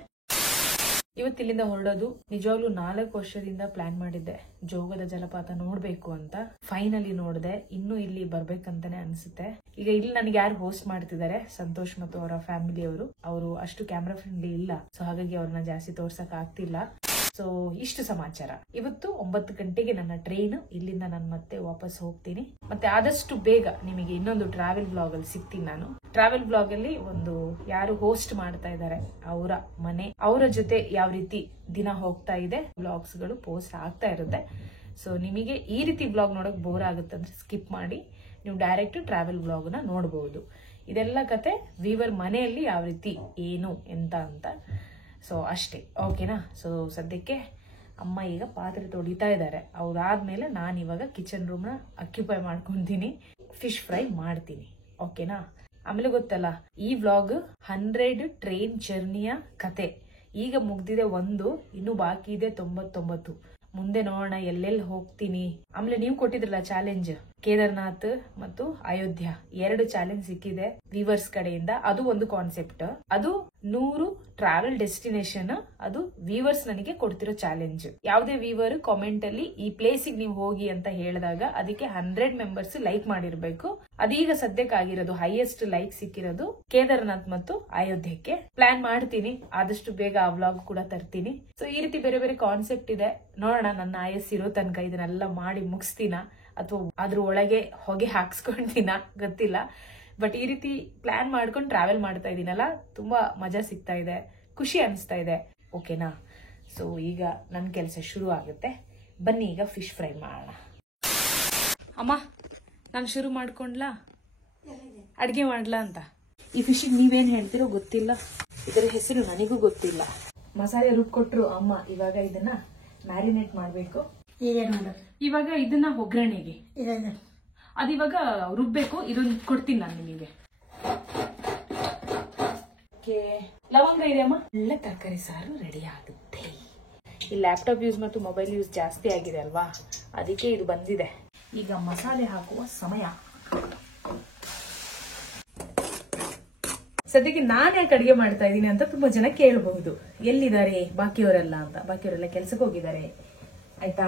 ಇವತ್ತಿಲ್ಲಿಂದ ಹೊರಡೋದು. ನಿಜವಾಗ್ಲೂ 4 ವರ್ಷದಿಂದ ಪ್ಲಾನ್ ಮಾಡಿದ್ದೆ ಜೋಗದ ಜಲಪಾತ ನೋಡ್ಬೇಕು ಅಂತ. ಫೈನಲಿ ನೋಡಿದೆ. ಇನ್ನು ಇಲ್ಲಿ ಬರ್ಬೇಕಂತಾನೆ ಅನ್ಸುತ್ತೆ. ಈಗ ಇಲ್ಲಿ ನನಗೆ ಯಾರು ಹೋಸ್ಟ್ ಮಾಡ್ತಿದ್ದಾರೆ, ಸಂತೋಷ್ ಮತ್ತು ಅವರ ಫ್ಯಾಮಿಲಿಯವರು. ಅವರು ಅಷ್ಟು ಕ್ಯಾಮ್ರಾ ಫ್ರೆಂಡ್ಲಿ ಇಲ್ಲ, ಸೊ ಹಾಗಾಗಿ ಅವ್ರನ್ನ ಜಾಸ್ತಿ ತೋರ್ಸಕ್ ಆಗ್ತಿಲ್ಲ. ಸೊ ಇಷ್ಟು ಸಮಾಚಾರ. ಇವತ್ತು 9 ಗಂಟೆಗೆ ನನ್ನ ಟ್ರೈನ್. ಇಲ್ಲಿಂದ ನಾನು ಮತ್ತೆ ವಾಪಸ್ ಹೋಗ್ತೀನಿ. ಮತ್ತೆ ಆದಷ್ಟು ಬೇಗ ನಿಮಗೆ ಇನ್ನೊಂದು ಟ್ರಾವೆಲ್ ಬ್ಲಾಗ್ ಅಲ್ಲಿ ಸಿಗ್ತೀನಿ. ನಾನು ಟ್ರಾವೆಲ್ ಬ್ಲಾಗ್ ಅಲ್ಲಿ ಒಂದು ಯಾರು ಹೋಸ್ಟ್ ಮಾಡ್ತಾ ಇದ್ದಾರೆ ಅವರ ಮನೆ, ಅವರ ಜೊತೆ ಯಾವ ರೀತಿ ದಿನ ಹೋಗ್ತಾ ಇದೆ ಬ್ಲಾಗ್ಸ್ ಗಳು ಪೋಸ್ಟ್ ಆಗ್ತಾ ಇರುತ್ತೆ. ಸೊ ನಿಮಗೆ ಈ ರೀತಿ ಬ್ಲಾಗ್ ನೋಡಕ್ ಬೋರ್ ಆಗುತ್ತೆ ಅಂದ್ರೆ ಸ್ಕಿಪ್ ಮಾಡಿ ನೀವು ಡೈರೆಕ್ಟ್ ಟ್ರಾವೆಲ್ ಬ್ಲಾಗ್ ನ ನೋಡಬಹುದು. ಇದೆಲ್ಲ ಕತೆ ವೀವರ್ ಮನೆಯಲ್ಲಿ ಯಾವ ರೀತಿ ಏನು ಎಂತ ಅಂತ. ಸೊ ಅಷ್ಟೇ, ಓಕೆನಾ? ಸೊ ಸದ್ಯಕ್ಕೆ ಅಮ್ಮ ಈಗ ಪಾತ್ರೆ ತೊಳಿತಾ ಇದ್ದಾರೆ. ಅವ್ರಾದ್ಮೇಲೆ ನಾನು ಇವಾಗ ಕಿಚನ್ ರೂಮ್ ನ ಅಕ್ಯುಪೈ ಮಾಡ್ಕೊಂತೀನಿ, ಫಿಶ್ ಫ್ರೈ ಮಾಡ್ತೀನಿ. ಓಕೆನಾ? ಆಮೇಲೆ ಗೊತ್ತಲ್ಲ, ಈ ವ್ಲಾಗ್ 100 ಟ್ರೈನ್ ಜರ್ನಿಯ ಕತೆ. ಈಗ ಮುಗ್ದಿದೆ 1, ಇನ್ನು ಬಾಕಿ ಇದೆ 99. ಮುಂದೆ ನೋಡೋಣ ಎಲ್ಲೆಲ್ಲಿ ಹೋಗ್ತೀನಿ. ಆಮೇಲೆ ನೀವು ಕೊಟ್ಟಿದ್ರಲ್ಲ ಚಾಲೆಂಜ್, ಕೇದಾರ್ನಾಥ್ ಮತ್ತು ಅಯೋಧ್ಯ 2 ಚಾಲೆಂಜ್ ಸಿಕ್ಕಿದೆ ವ್ಯೂವರ್ಸ್ ಕಡೆಯಿಂದ. ಅದು ಒಂದು ಕಾನ್ಸೆಪ್ಟ್. ಅದು 100 ಟ್ರಾವೆಲ್ ಡೆಸ್ಟಿನೇಷನ್. ಅದು ವ್ಯೂವರ್ಸ್ ನನಗೆ ಕೊಡ್ತಿರೋ ಚಾಲೆಂಜ್. ಯಾವುದೇ ವ್ಯೂವರ್ ಕಾಮೆಂಟ್ ಅಲ್ಲಿ ಈ ಪ್ಲೇಸಿಗೆ ನೀವು ಹೋಗಿ ಅಂತ ಹೇಳಿದಾಗ ಅದಕ್ಕೆ 100 ಮೆಂಬರ್ಸ್ ಲೈಕ್ ಮಾಡಿರ್ಬೇಕು. ಅದೀಗ ಸದ್ಯಕ್ಕೆ ಆಗಿರೋದು ಹೈಯೆಸ್ಟ್ ಲೈಕ್ ಸಿಕ್ಕಿರೋದು ಕೇದಾರ್ನಾಥ್ ಮತ್ತು ಅಯೋಧ್ಯಕ್ಕೆ. ಪ್ಲಾನ್ ಮಾಡ್ತೀನಿ, ಆದಷ್ಟು ಬೇಗ ಆ ವ್ಲಾಗ್ ಕೂಡ ತರ್ತೀನಿ. ಸೊ ಈ ರೀತಿ ಬೇರೆ ಬೇರೆ ಕಾನ್ಸೆಪ್ಟ್ ಇದೆ. ನೋಡೋಣ ನನ್ನ ಆಯಸ್ಸಿರೋ ತನಕ ಇದನ್ನೆಲ್ಲ ಮಾಡಿ ಮುಗಿಸ್ತೀನ ಅಥವಾ ಅದ್ರ ಒಳಗೆ ಹೊಗೆ ಹಾಕ್ಸ್ಕೊಂಡ್ತೀನ ಗೊತ್ತಿಲ್ಲ. ಬಟ್ ಈ ರೀತಿ ಪ್ಲಾನ್ ಮಾಡ್ಕೊಂಡು ಟ್ರಾವೆಲ್ ಮಾಡ್ತಾ ಇದೀನಲ್ಲ, ತುಂಬಾ ಮಜಾ ಸಿಗ್ತಾ ಇದೆ, ಖುಷಿ ಅನಿಸ್ತಾ ಇದೆ. ಓಕೆನಾ? ಸೊ ಈಗ ನನ್ನ ಕೆಲಸ ಶುರು ಆಗುತ್ತೆ. ಬನ್ನಿ ಈಗ ಫಿಶ್ ಫ್ರೈ ಮಾಡೋಣ. ಅಮ್ಮ, ನಾನು ಶುರು ಮಾಡ್ಕೊಂಡ್ಲಾ ಅಡ್ಗೆ ಮಾಡ್ಲಾ ಅಂತ. ಈ ಫಿಶಿಗೆ ನೀವೇನ್ ಹೇಳ್ತಿರೋ ಗೊತ್ತಿಲ್ಲ, ಇದರ ಹೆಸರು ನನಗೂ ಗೊತ್ತಿಲ್ಲ. ಮಸಾಲೆ ರುಬ್ಕೊಟ್ರು ಅಮ್ಮ. ಇವಾಗ ಇದನ್ನ ಮ್ಯಾರಿನೇಟ್ ಮಾಡ್ಬೇಕು. ಇವಾಗ ಇದನ್ನ ಒಗ್ಗರಣೆಗೆ ಅದಿವಾಗ ರುಬ್ಬೇಕು. ಇದೊಂದು ಕೊಡ್ತೀನಿ ನಾನು ನಿಮಗೆ. ಲವಂಗ ಇದೆ ಅಮ್ಮ. ಒಳ್ಳೆ ತರಕಾರಿ ಸಾರು ರೆಡಿ ಆಗುತ್ತೆ. ಈ ಲ್ಯಾಪ್ಟಾಪ್ ಯೂಸ್ ಮತ್ತು ಮೊಬೈಲ್ ಯೂಸ್ ಜಾಸ್ತಿ ಆಗಿದೆ ಅಲ್ವಾ, ಅದಕ್ಕೆ ಇದು ಬಂದಿದೆ. ಈಗ ಮಸಾಲೆ ಹಾಕುವ ಸಮಯ. ಸದ್ಯಕ್ಕೆ ನಾನ್ ಯಾಕೆ ಅಡಿಗೆ ಮಾಡ್ತಾ ಇದ್ದೀನಿ ಅಂತ ತುಂಬಾ ಜನ ಕೇಳಬಹುದು. ಎಲ್ಲಿದ್ದಾರೆ ಬಾಕಿಯವರೆಲ್ಲ ಅಂತ. ಬಾಕಿಯವರೆಲ್ಲ ಕೆಲ್ಸಕ್ಕೆ ಹೋಗಿದ್ದಾರೆ ಆಯ್ತಾ.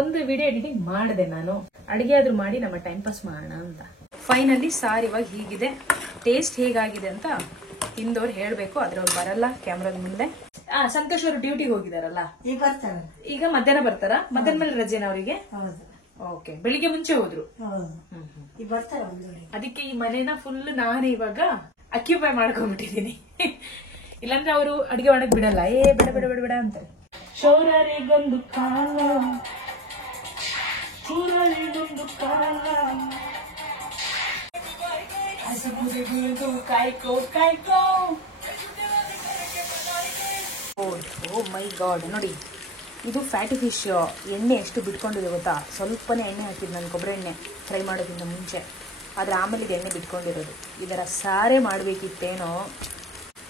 ಒಂದು ವಿಡಿಯೋ ಎಡಿಟಿಂಗ್ ಮಾಡಿದೆ ನಾನು. ಅಡಿಗೆ ಆದ್ರೂ ಮಾಡಿ ನಮ್ಮ ಟೈಮ್ ಪಾಸ್ ಮಾಡೋಣ ಅಂತ. ಫೈನಲಿ ಸಾರ್ ಇವಾಗ ಹೀಗಿದೆ. ಟೇಸ್ಟ್ ಹೇಗಾಗಿದೆ ಅಂತ ತಿಂದವ್ರು ಹೇಳ್ಬೇಕು. ಆದ್ರೆ ಅವ್ರು ಬರಲ್ಲ ಕ್ಯಾಮ್ರಾದ ಮುಂದೆ. ಸಂತೋಷ್ ಅವರು ಡ್ಯೂಟಿಗೆ ಹೋಗಿದಾರಲ್ಲ, ಈಗ ಮಧ್ಯಾಹ್ನ ಬರ್ತಾರ. ಮಧ್ಯಾಹ್ನ ಮೇಲೆ ರಜೆನ ಅವರಿಗೆ? ಓಕೆ, ಬೆಳಿಗ್ಗೆ ಮುಂಚೆ ಹೋದ್ರು. ಅದಕ್ಕೆ ಈ ಮನೇನ ಫುಲ್ ನಾನು ಇವಾಗ ಅಕ್ಯುಪೈ ಮಾಡ್ಕೊಂಡ್ಬಿಟ್ಟಿದೀನಿ. ಇಲ್ಲಾಂದ್ರೆ ಅವರು ಅಡಿಗೆ ಮಾಡಕ್ ಬಿಡಲ್ಲ. ಬೇಡ ಬೇಡ ಬೇಡ ಬೇಡ ಅಂತಾರೆ. ಶೌರ್ಯರಿಗೊಂದು ಕಾಲ, ಶೂರರಿಗೊಂದು ಕಾಲ, ಕಾಯ್ಕೋ ಕಾಯ್ಕೋ. ಓ ಮೈ ಗಾಡ್, ನೋಡಿ ಇದು ಫ್ಯಾಟಿ ಫಿಶ್. ಎಣ್ಣೆ ಎಷ್ಟು ಬಿಟ್ಕೊಂಡಿದೆ ಗೊತ್ತಾ? ಸ್ವಲ್ಪನೇ ಎಣ್ಣೆ ಹಾಕಿದ್ದು ನಾನು, ಕೊಬ್ಬರಿ ಎಣ್ಣೆ ಫ್ರೈ ಮಾಡೋದ್ರಿಂದ ಮುಂಚೆ. ಆದ್ರೆ ಆಮೇಲೆ ಇದು ಎಣ್ಣೆ ಬಿಟ್ಕೊಂಡಿರೋದು. ಇದರ ಸಾರೇ ಮಾಡ್ಬೇಕಿತ್ತೇನೋ,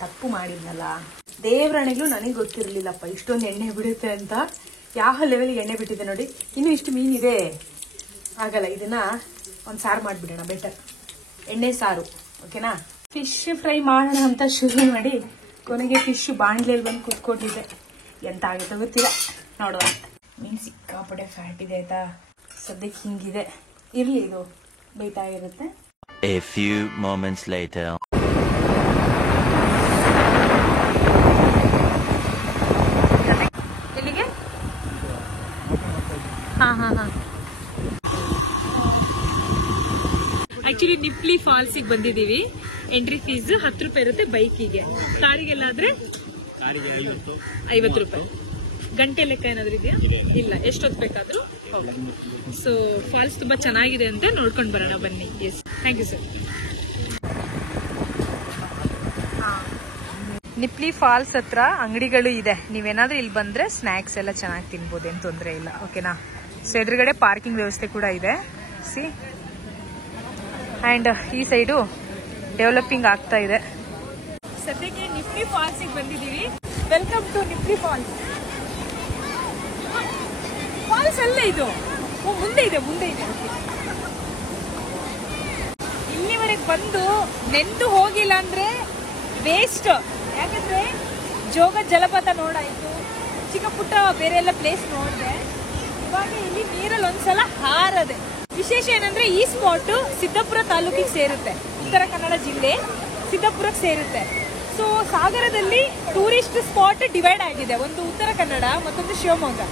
ತಪ್ಪು ಮಾಡಿದ್ನಲ್ಲ. ದೇವರಾಣೆಗಳು ನನಗೆ ಗೊತ್ತಿರ್ಲಿಲ್ಲಪ್ಪ ಇಷ್ಟೊಂದು ಎಣ್ಣೆ ಬಿಡುತ್ತೆ ಅಂತ. ಯಾವ ಲೆವೆಲ್ಗೆ ಎಣ್ಣೆ ಬಿಟ್ಟಿದೆ ನೋಡಿ. ಇನ್ನು ಇಷ್ಟು ಮೀನಿದೆ, ಆಗಲ್ಲ. ಇದನ್ನ ಒಂದು ಸಾರು ಮಾಡಿಬಿಡೋಣ, ಬೆಟರ್. ಎಣ್ಣೆ ಸಾರು, ಓಕೆನಾ? ಫಿಶ್ ಫ್ರೈ ಮಾಡೋಣ ಅಂತ ಶುರು ಮಾಡಿ ಕೊನೆಗೆ ಫಿಶ್ ಬಾಂಡ್ಲೆಯಲ್ಲಿ ಬಂದು ಕುತ್ಕೊಂಡಿದೆ. ಎಂತ ಆಗುತ್ತೆ ಗೊತ್ತಿಲ್ಲ, ನೋಡುವ. ಮೀನು ಸಿಕ್ಕಾಪಟ್ಟೆ ಫ್ಯಾಟ್ ಇದೆ ಆಯ್ತಾ. ಸದ್ಯಕ್ಕೆ ಹಿಂಗಿದೆ, ಇರ್ಲಿ, ಇದು ಬೈತಾ ಇರುತ್ತೆ. A few moments later. ಎಲ್ಲಿಗೆ? ಹಾ ಆಕ್ಚುಲಿ ನಿಪ್ಲಿ ಫಾಲ್ಸಿಗೆ ಬಂದಿದೀವಿ. ಎಂಟ್ರಿ ಫೀಸ್ 10 ರೂಪಾಯಿ ಇರುತ್ತೆ ಬೈಕಿಗೆ. ಕಾರಿಗೆಲ್ಲಾದ್ರೆ 50 ರೂಪಾಯಿ. ಗಂಟೆ ಲೆಕ್ಕ ಏನಾದ್ರು ಇದೆಯಾ? ಇಲ್ಲ, ಎಷ್ಟೊತ್ತು ಬೇಕಾದ್ರೂ. ಸೊ ಫಾಲ್ಸ್ ತುಂಬಾ ಚೆನ್ನಾಗಿದೆ ಅಂತ ನೋಡ್ಕೊಂಡು ಬರೋಣ ಬನ್ನಿ. Yes, thank you sir. Nipli falls ಹತ್ರ ಅಂಗಡಿಗಳು ಇದೆ. ನೀವೇನಾದ್ರೂ ಇಲ್ಲಿ ಬಂದ್ರೆ ಸ್ನಾಕ್ಸ್ ಎಲ್ಲ ಚೆನ್ನಾಗಿ ತಿನ್ಬೋದು, ಏನು ತೊಂದರೆ ಇಲ್ಲ, ಓಕೆನಾ? ಸೊ ಎದುರುಗಡೆ ಪಾರ್ಕಿಂಗ್ ವ್ಯವಸ್ಥೆ ಕೂಡ ಇದೆ. ಸಿ, ಅಂಡ್ ಈ ಸೈಡು ಡೆವಲಪಿಂಗ್ ಆಗ್ತಾ ಇದೆ. ಸದ್ಯಕ್ಕೆ ನಿಪ್ಲಿ ಫಾಲ್ಸಿಗೆ ಬಂದಿದ್ದೀವಿ. Welcome to Nipli falls. Falls ಅಲ್ಲ ಇದು, ಮುಂದೆ ಇದೆ. ಇಲ್ಲಿವರೆಗೆ ಬಂದು ನೆಂದು ಹೋಗಿಲ್ಲ ಅಂದ್ರೆ ವೇಸ್ಟ್. ಯಾಕಂದ್ರೆ ಜೋಗ ಜಲಪಾತ ನೋಡಾಯ್ತು, ಚಿಕ್ಕ ಪುಟ್ಟ ಬೇರೆ ಎಲ್ಲ ಪ್ಲೇಸ್ ನೋಡಿದೆ. ಇವಾಗ ಇಲ್ಲಿ ನೀರಲ್ಲಿ ಒಂದ್ಸಲ ಹಾರದೆ. ವಿಶೇಷ ಏನಂದ್ರೆ ಈ ಸ್ಪಾಟ್ ಸಿದ್ದಾಪುರ ತಾಲೂಕಿಗೆ ಸೇರುತ್ತೆ, ಉತ್ತರ ಕನ್ನಡ ಜಿಲ್ಲೆ ಸಿದ್ದಾಪುರಕ್ಕೆ ಸೇರುತ್ತೆ. ಸೊ ಸಾಗರದಲ್ಲಿ ಟೂರಿಸ್ಟ್ ಸ್ಪಾಟ್ ಡಿವೈಡ್ ಆಗಿದೆ, ಒಂದು ಉತ್ತರ ಕನ್ನಡ, ಮತ್ತೊಂದು ಶಿವಮೊಗ್ಗ.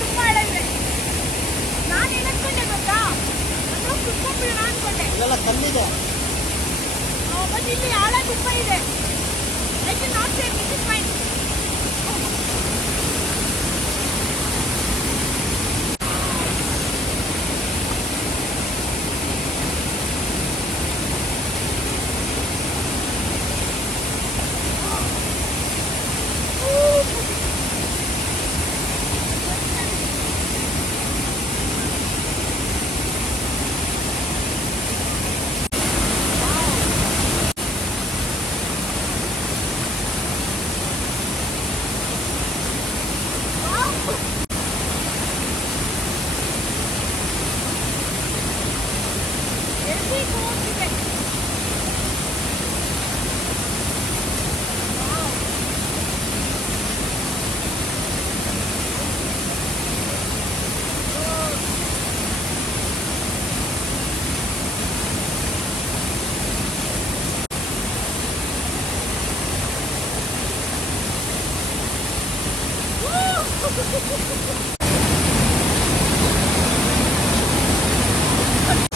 ತುಂಬಾ ಆಳ ಇದೆ. ನಾನು ಏನಂದ್ಕೊಂಡೆ ಗೊತ್ತಾ, ಕುತ್ಕೊಂಡ್ಬಿಡೋಣ ಅನ್ಕೊಂಡೆ. ಕಲ್ಲಿದೆ, ಬಟ್ ಇಲ್ಲಿ ಆಳ ತುಂಬಾ ಇದೆ. I can not say this is fine.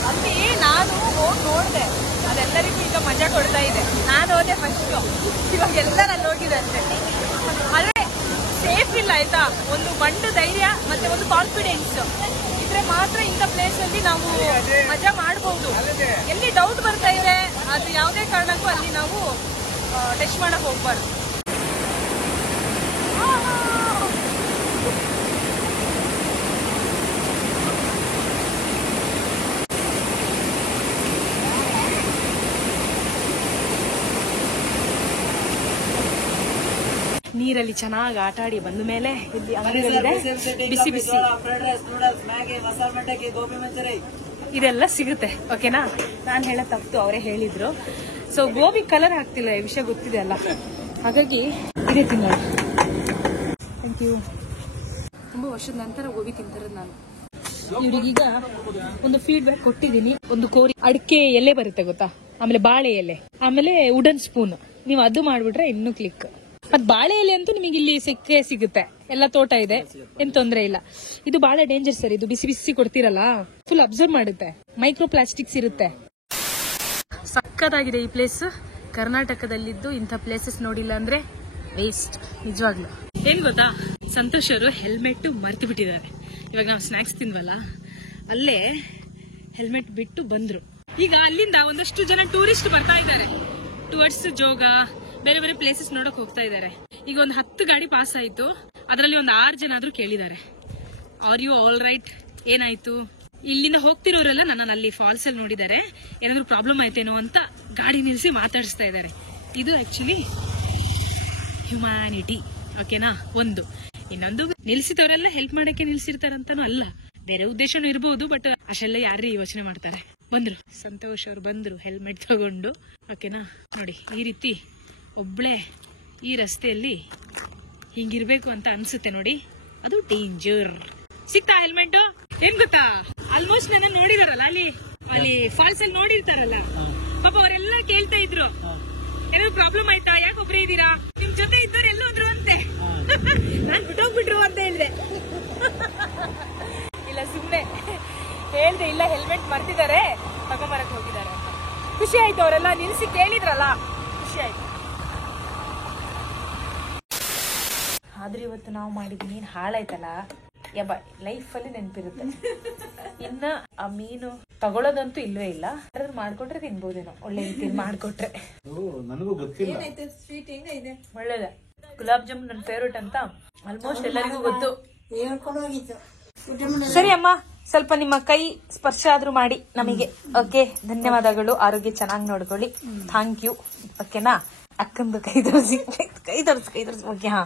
ಅಲ್ಲಿ ನಾನು ಹೋಗಿ ನೋಡಿದೆ, ಅದೆಲ್ಲರಿಗೂ ಈಗ ಮಜಾ ಕೊಡ್ತಾ ಇದೆ. ನಾನು ಹೋದೆ ಫಸ್ಟ್, ಇವಾಗ ಎಲ್ಲರೂ ಅಲ್ಲಿ ಹೋಗಿದ್ದಾರೆ. ಆದ್ರೆ ಸೇಫ್ ಇಲ್ಲ ಆಯ್ತಾ. ಒಂದು ಬಂಡು ಧೈರ್ಯ ಮತ್ತೆ ಒಂದು ಕಾನ್ಫಿಡೆನ್ಸ್ ಇದ್ರೆ ಮಾತ್ರ ಇಂಥ ಪ್ಲೇಸ್ ಅಲ್ಲಿ ನಾವು ಮಜಾ ಮಾಡಬಹುದು. ಎಲ್ಲಿ ಡೌಟ್ ಬರ್ತಾ ಇದೆ ಅದು ಯಾವುದೇ ಕಾರಣಕ್ಕೂ ಅಲ್ಲಿ ನಾವು ಟೆಸ್ಟ್ ಮಾಡಕ್ ಹೋಗ್ಬಾರ್ದು. ನೀರಲ್ಲಿ ಚೆನ್ನಾಗಿ ಆಟ ಆಡಿ ಬಂದ ಮೇಲೆ ಇಲ್ಲಿ ಅಂಗಡಿಗಳಿದೆ, ಬಿಸಿ ಬಿಸಿ ಇದೆಲ್ಲ ಸಿಗುತ್ತೆ. ಓಕೆನಾ, ನಾನು ಹೇಳೋ ತಪ್ಪು, ಅವರೇ ಹೇಳಿದ್ರು. ಸೊ ಗೋಬಿ ಕಲರ್ ಹಾಕ್ತಿಲ್ಲ, ಈ ವಿಷಯ ಗೊತ್ತಿದೆ ಅಲ್ಲ, ಹಾಗಾಗಿ ಇದೇ ತಿನ್ನೋಣ. Thank you. ತುಂಬಾ ವರ್ಷದ ನಂತರ ಗೋಬಿ ತಿಂತಿರೋದು ನಾನು. ಇವ್ರಿಗೀಗ ಒಂದು ಫೀಡ್ಬ್ಯಾಕ್ ಕೊಟ್ಟಿದ್ದೀನಿ. ಒಂದು ಕೋರಿ ಅಡಿಕೆ ಎಲೆ ಬರುತ್ತೆ ಗೊತ್ತಾ, ಆಮೇಲೆ ಬಾಳೆ ಎಲೆ, ಆಮೇಲೆ ವುಡನ್ ಸ್ಪೂನ್, ನೀವು ಅದು ಮಾಡ್ಬಿಟ್ರೆ ಇನ್ನೂ ಕ್ಲಿಕ್. ಮತ್ ಬಾಳೆ ಎಲೆ ಅಂತೂ ನಿಮಗೆ ಇಲ್ಲಿ ಸಿಗುತ್ತೆ, ಎಲ್ಲ ತೋಟ ಇದೆ, ಏನ್ ತೊಂದ್ರೆ ಇಲ್ಲ. ಇದು ಬಹಳ ಡೇಂಜರ್ ಸರ್, ಇದು ಬಿಸಿ ಬಿಸಿ ಕೊಡ್ತಿರಲ್ಲ, ಫುಲ್ ಅಬ್ಸರ್ವ್ ಮಾಡುತ್ತೆ, ಮೈಕ್ರೋ ಪ್ಲಾಸ್ಟಿಕ್ಸ್ ಇರುತ್ತೆ. ಸಕ್ಕತ್ತಾಗಿದೆ ಈ ಪ್ಲೇಸ್. ಕರ್ನಾಟಕದಲ್ಲಿದ್ದು ಇಂಥ ಪ್ಲೇಸಸ್ ನೋಡಿಲ್ಲ ಅಂದ್ರೆ ವೇಸ್ಟ್ ನಿಜವಾಗ್ಲು. ಏನ್ ಗೊತ್ತಾ, ಸಂತೋಷ್ ಅವರು ಹೆಲ್ಮೆಟ್ ಮರ್ತು ಬಿಟ್ಟಿದ್ದಾರೆ. ಇವಾಗ ನಾವು ಸ್ನಾಕ್ಸ್ ತಿನ್ವಲ್ಲ, ಅಲ್ಲೇ ಹೆಲ್ಮೆಟ್ ಬಿಟ್ಟು ಬಂದ್ರು. ಈಗ ಅಲ್ಲಿಂದ ಒಂದಷ್ಟು ಜನ ಟೂರಿಸ್ಟ್ ಬರ್ತಾ ಇದ್ದಾರೆ, ಟುವರ್ಡ್ಸ್ ಜೋಗ, ಬೇರೆ ಬೇರೆ ಪ್ಲೇಸಸ್ ನೋಡಕ್ ಹೋಗ್ತಾ ಇದ್ದಾರೆ. ಈಗ ಒಂದು 10 ಗಾಡಿ ಪಾಸ್ ಆಯ್ತು, ಅದರಲ್ಲಿ ಒಂದು 6 ಜನ ಆದ್ರೂ ಕೇಳಿದ್ದಾರೆ, ಆರ್ ಯು ಆಲ್ ರೈಟ್, ಏನಾಯ್ತು. ಇಲ್ಲಿಂದ ಹೋಗ್ತಿರೋರೆಲ್ಲ ನನ್ನನ್ನು ಅಲ್ಲಿ ಫಾಲ್ಸ್ ಅಲ್ಲಿ ನೋಡಿದ್ದಾರೆ, ಏನಾದ್ರು ಪ್ರಾಬ್ಲಮ್ ಆಯ್ತೇನೋ ಅಂತ ಗಾಡಿ ನಿಲ್ಸಿ ಮಾತಾಡಿಸ್ತಾ ಇದ್ದಾರೆ. ಇದು ಆಕ್ಚುಲಿ ಹ್ಯುಮ್ಯಾನಿಟಿ. ಓಕೆನಾ, ಒಂದು. ಇನ್ನೊಂದು, ನಿಲ್ಸಿದವರೆಲ್ಲ ಹೆಲ್ಪ್ ಮಾಡಕ್ಕೆ ನಿಲ್ಸಿರ್ತಾರಂತಾನು ಅಲ್ಲ, ಬೇರೆ ಉದ್ದೇಶನೂ ಇರಬಹುದು, ಬಟ್ ಅಷ್ಟೆಲ್ಲ ಯಾರು ಯೋಚನೆ ಮಾಡ್ತಾರೆ. ಬಂದ್ರು ಸಂತೋಷ್ ಅವ್ರು, ಬಂದ್ರು ಹೆಲ್ಮೆಟ್ ತಗೊಂಡು. ಓಕೆನಾ, ನೋಡಿ ಈ ರೀತಿ ಒಬ್ಳೆ ಈ ರಸ್ತೆಯಲ್ಲಿ ಹಿಂಗಿರ್ಬೇಕು ಅಂತ ಅನ್ಸುತ್ತೆ ನೋಡಿ, ಅದು ಡೇಂಜರ್. ಸಿಕ್ತಾ ಹೆಲ್ಮೆಟ್? ಏನ್ ಗೊತ್ತಾ, ಆಲ್ಮೋಸ್ಟ್ ನನ್ನ ನೋಡಿದಾರಲ್ಲ ಅಲ್ಲಿ ಫಾಲ್ಸ್ ಅಲ್ಲಿ ನೋಡಿರ್ತಾರಲ್ಲ, ಪಾಪ ಅವರೆಲ್ಲ ಕೇಳ್ತಾ ಇದ್ರು, ಏನಾದ್ರು ಪ್ರಾಬ್ಲಮ್ ಆಯ್ತಾ, ಯಾಕೆ ಒಬ್ರೇ ಇದ್ದೀರಾ, ನಿಮ್ ಜೊತೆ ಇದ್ದವ್ರು ಎಲ್ಲ ಹೋದ್ರು ಅಂತೆ. ನಾನ್ ಬಿಟ್ಟೋಗ್ಬಿಟ್ರು ಅಂತ ಹೇಳಿದೆ. ಇಲ್ಲ ಸುಮ್ನೆ ಹೇಳ್ದೆ, ಇಲ್ಲ ಹೆಲ್ಮೆಟ್ ಮರ್ತಿದ್ದಾರೆ, ತಗೊಂಬರಕ್ ಹೋಗಿದ್ದಾರೆ ಅಂತ. ಖುಷಿ ಆಯ್ತು, ಅವರೆಲ್ಲ ನಿಲ್ಸಿ ಕೇಳಿದ್ರಲ್ಲ, ಖುಷಿ ಆಯ್ತು. ಆದ್ರೆ ಇವತ್ತು ನಾವು ಮಾಡಿದ ಮೀನು ಹಾಳಾಯ್ತಲ್ಲ, ಯಬ್ಬ, ಲೈಫಲ್ಲಿ ನೆನಪಿರುತ್ತೆ. ಇನ್ನ ಆ ಮೀನು ತಗೊಳ್ಳೋದಂತೂ ಇಲ್ಲವೇ ಇಲ್ಲ, ಯಾರಾದ್ರೂ ಮಾಡ್ಕೊಟ್ರೆ ತಿನ್ಬೋದೇನೋ, ಒಳ್ಳೆ ರೀತಿಯಲ್ಲಿ ಮಾಡ್ಕೊಟ್ರೆ. ನನಗೂ ಗೊತ್ತಿಲ್ಲ, ಒಳ್ಳೇದ. ಗುಲಾಬ್ ಜಾಮೂನ್ ನನ್ನ ಫೇವ್ರೇಟ್ ಅಂತ ಆಲ್ಮೋಸ್ಟ್ ಎಲ್ಲರಿಗೂ ಗೊತ್ತು. ಸರಿ ಅಮ್ಮ, ಸ್ವಲ್ಪ ನಿಮ್ಮ ಕೈ ಸ್ಪರ್ಶ ಆದ್ರೂ ಮಾಡಿ ನಮಗೆ. ಓಕೆ, ಧನ್ಯವಾದಗಳು. ಆರೋಗ್ಯ ಚೆನ್ನಾಗಿ ನೋಡ್ಕೊಳ್ಳಿ. Thank you. ಓಕೆನಾ, ಅಕ್ಕಂದು ಕೈ ತೋರಿಸಿ. ಓಕೆ, ಹಾ,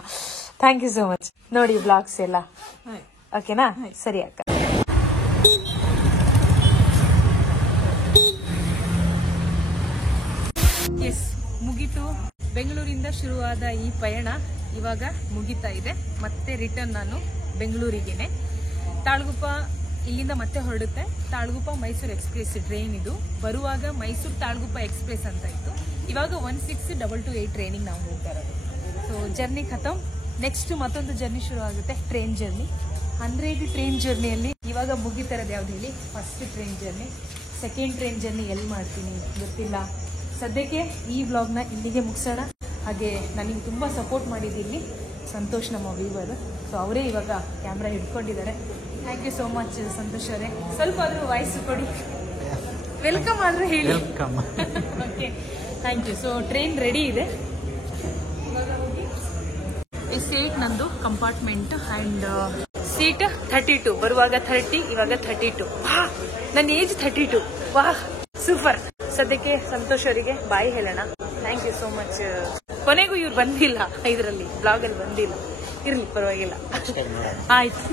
ಥ್ಯಾಂಕ್ ಯು ಸೋ ಮಚ್. ನೋಡಿ ಬ್ಲಾಗ್ಸ್ ಎಲ್ಲ ಓಕೆನಾ? ಸರಿ ಅಕ್ಕ. ಎಸ್, ಮುಗೀತು. ಬೆಂಗಳೂರಿಂದ ಶುರುವಾದ ಈ ಪಯಣ ಇವಾಗ ಮುಗಿತಾ ಇದೆ. ಮತ್ತೆ ರಿಟರ್ನ್ ನಾನು ಬೆಂಗಳೂರಿಗೇನೆ. ತಾಳಗುಪ್ಪ ಇಲ್ಲಿಂದ ಮತ್ತೆ ಹೊರಡುತ್ತೆ. ತಾಳಗುಪ್ಪ ಮೈಸೂರು ಎಕ್ಸ್ಪ್ರೆಸ್ ಟ್ರೈನ್ ಇದು. ಬರುವಾಗ ಮೈಸೂರು ತಾಳಗುಪ್ಪ ಎಕ್ಸ್ಪ್ರೆಸ್ ಅಂತ ಇತ್ತು, ಇವಾಗ 16228 ಟ್ರೈನಿಗೆ ನಾವು ಹೋಗ್ತಾ ಇರೋದು. ಸೊ ಜರ್ನಿ ಖತಮ್. ನೆಕ್ಸ್ಟ್ ಮತ್ತೊಂದು ಜರ್ನಿ ಶುರು ಆಗುತ್ತೆ, ಟ್ರೈನ್ ಜರ್ನಿ. 100 ಟ್ರೈನ್ ಜರ್ನಿಯಲ್ಲಿ ಇವಾಗ ಮುಗಿತಾ ಇರೋದು ಯಾವ್ದು ಹೇಳಿ, first train journey. Second train journey ಎಲ್ಲಿ ಮಾಡ್ತೀನಿ ಗೊತ್ತಿಲ್ಲ. ಸದ್ಯಕ್ಕೆ ಈ ವ್ಲಾಗ್ನ ಇಲ್ಲಿಗೆ ಮುಗಿಸೋಣ. ಹಾಗೆ ನನಗೆ ತುಂಬ ಸಪೋರ್ಟ್ ಮಾಡಿದ್ದೀನಿ ಸಂತೋಷ್, ನಮ್ಮ ವ್ಯೂವರ್. ಸೊ ಅವರೇ ಇವಾಗ ಕ್ಯಾಮ್ರಾ ಹಿಡ್ಕೊಂಡಿದ್ದಾರೆ. Thank you so much Santosh ಅವರೇ. ಸ್ವಲ್ಪ ಆದರೂ ವಾಯ್ಸ್ ಕೊಡಿ, ವೆಲ್ಕಮ್ ಆದರೂ ಹೇಳಿ. Okay, thank you. So train ready ಇದೆ. ಈ ಸೀಟ್ ನಂದು ಕಂಪಾರ್ಟ್ಮೆಂಟ್ ಆ್ಯಂಡ್ ಸೀಟ್ 32. ಬರುವಾಗ 30, ಇವಾಗ 32. ವಾ, ನನ್ನ ಏಜ್ 32. ವಾ, ಸೂಪರ್. ಸದ್ಯಕ್ಕೆ ಸಂತೋಷ್ ಅವರಿಗೆ ಬಾಯ್ ಹೇಳೋಣ. Thank you so much. ಕೊನೆಗೂ ಇವ್ರು ಬಂದಿಲ್ಲ, ಇದರಲ್ಲಿ ಬ್ಲಾಗಲ್ಲಿ ಬಂದಿಲ್ಲ. ಇರ್ಲಿ, ಪರವಾಗಿಲ್ಲ. ಆಯ್ತು.